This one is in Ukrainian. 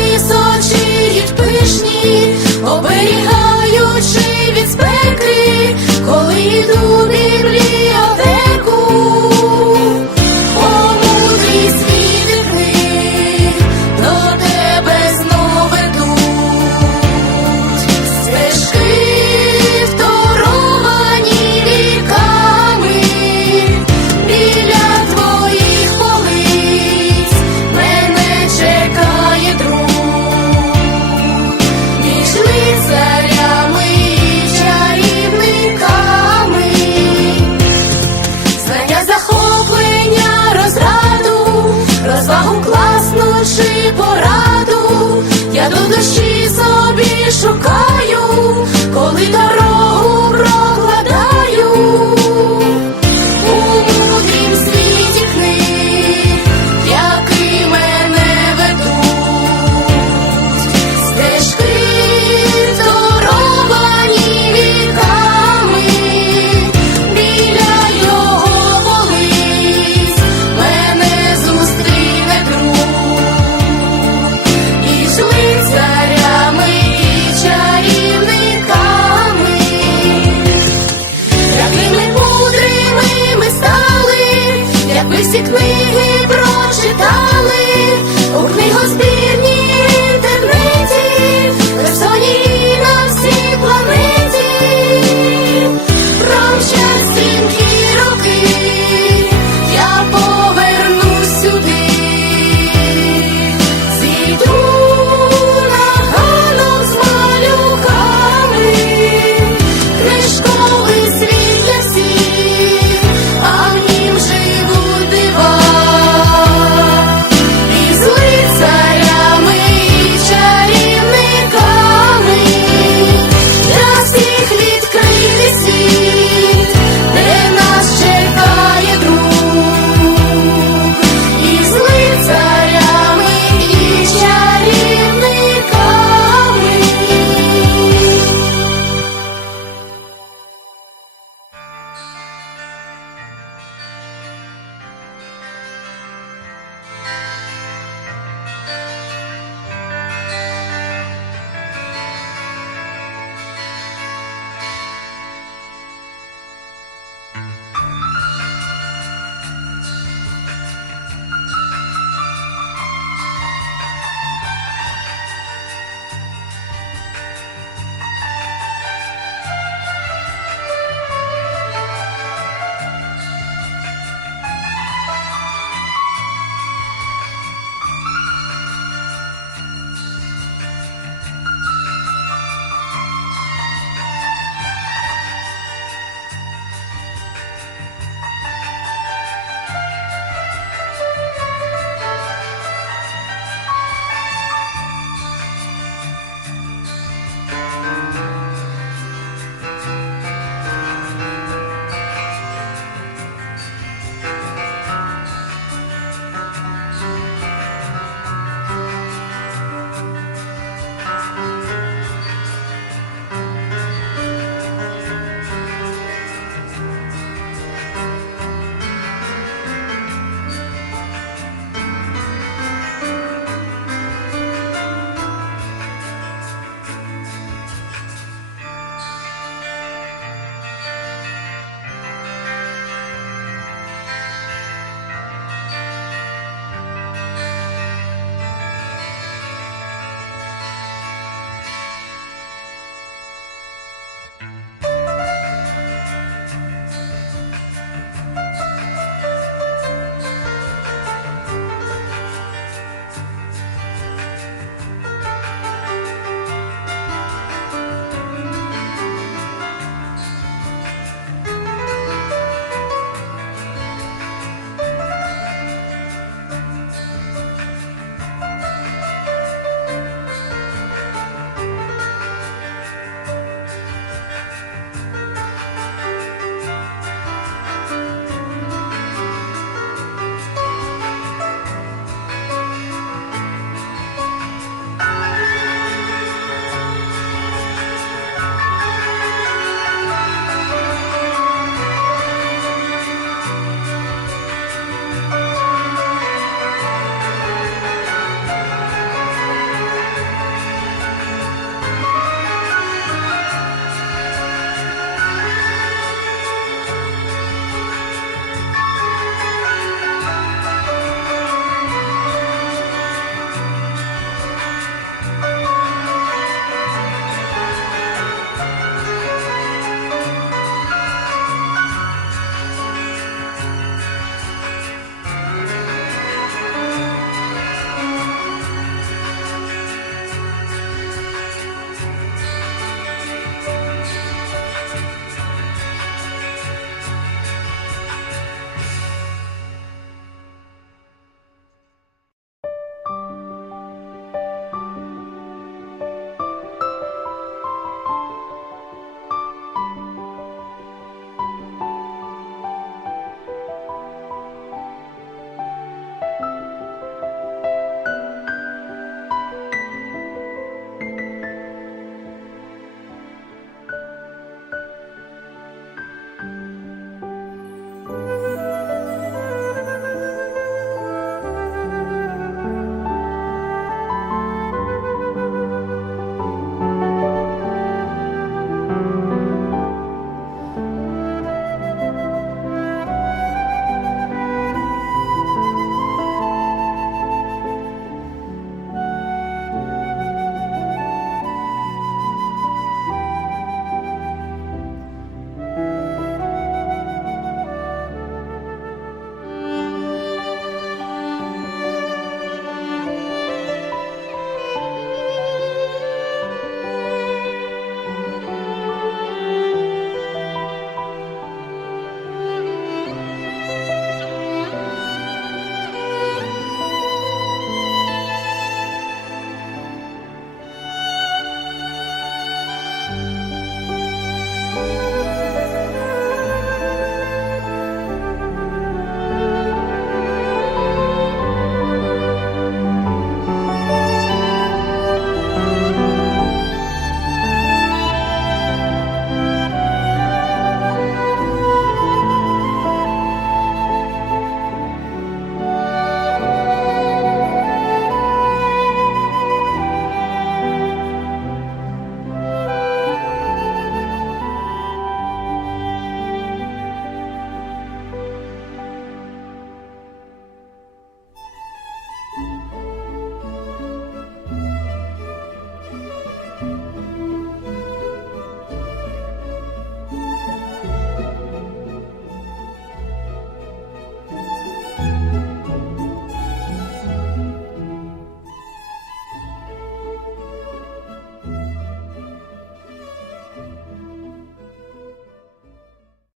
Каштани височіють пишні, оберігаючи від спеки, коли йду в